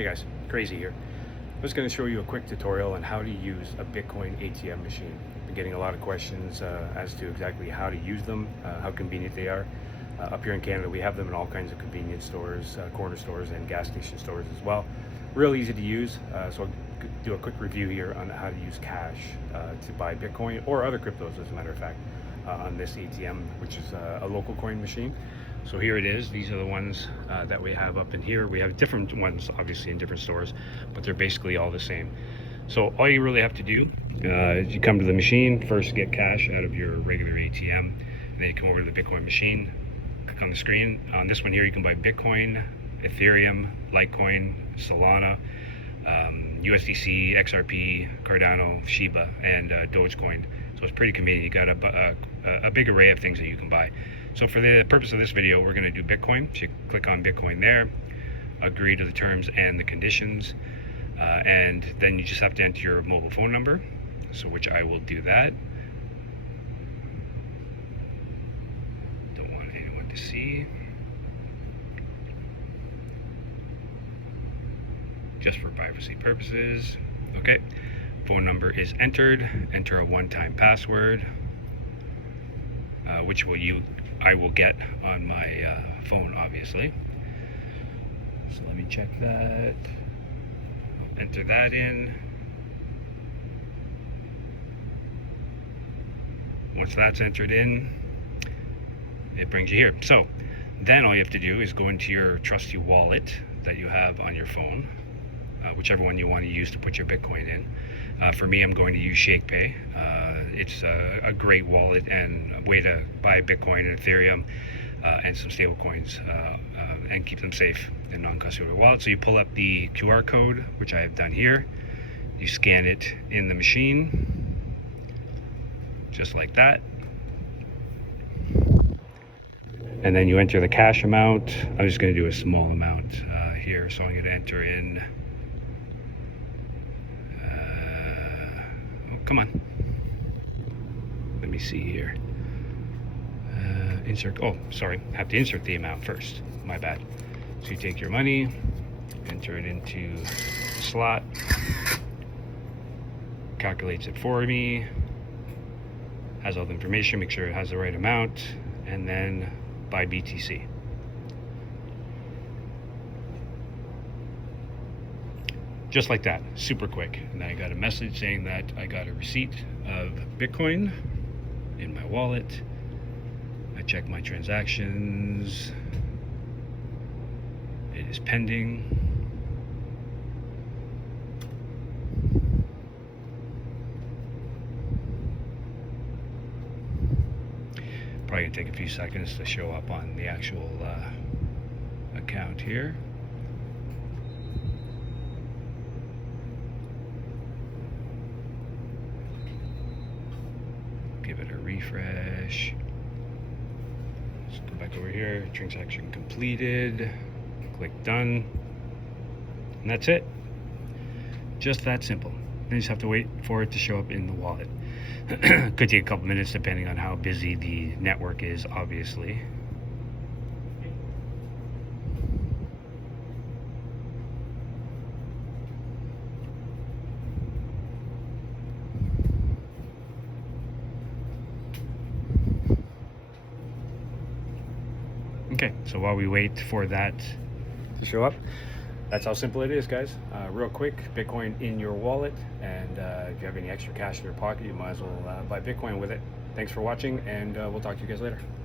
Hey guys, Crazy here. I'm just going to show you a quick tutorial on how to use a Bitcoin ATM machine. I've been getting a lot of questions as to exactly how to use them, how convenient they are. Up here in Canada, we have them in all kinds of convenience stores, corner stores, and gas station stores as well. Real easy to use, so I'll do a quick review here on how to use cash to buy Bitcoin or other cryptos, as a matter of fact, on this ATM, which is a local coin machine. So here it is. These are the ones that we have up in here. We have different ones, obviously, in different stores, but they're basically all the same. So all you really have to do is you come to the machine, first get cash out of your regular ATM, and then you come over to the Bitcoin machine, click on the screen. On this one here, you can buy Bitcoin, Ethereum, Litecoin, Solana, USDC, XRP, Cardano, Shiba, and Dogecoin. So it's pretty convenient. You got a big array of things that you can buy. So for the purpose of this video, we're going to do Bitcoin. So you click on Bitcoin there, agree to the terms and the conditions, and then you just have to enter your mobile phone number, so which I will do that. Don't want anyone to see. Just for privacy purposes. Okay, phone number is entered. Enter a one-time password, which I will get on my phone, obviously. So let me check that. I'll enter that in. Once that's entered in, it brings you here. So then all you have to do is go into your trusty wallet that you have on your phone, whichever one you want to use to put your Bitcoin in. For me, I'm going to use ShakePay. It's a great wallet and a way to buy Bitcoin and Ethereum and some stable coins and keep them safe in non-custodial wallet. So you pull up the QR code, which I have done here. You scan it in the machine, just like that. And then you enter the cash amount. I'm just going to do a small amount here, so I'm going to enter in. Come on. Let me see here. Insert. Oh, sorry. Have to insert the amount first. My bad. So you take your money, enter it into the slot, calculates it for me, has all the information, make sure it has the right amount, and then buy BTC. Just like that, super quick. And I got a message saying that I got a receipt of Bitcoin in my wallet. I check my transactions. It is pending. Probably gonna take a few seconds to show up on the actual account here. Give it a refresh. Let's go back over here. Transaction completed. Click done. And that's it. Just that simple. You just have to wait for it to show up in the wallet. Could take a couple minutes depending on how busy the network is, obviously. Okay, so while we wait for that to show up, that's how simple it is, guys. Real quick, Bitcoin in your wallet, and if you have any extra cash in your pocket, you might as well buy Bitcoin with it. Thanks for watching, and we'll talk to you guys later.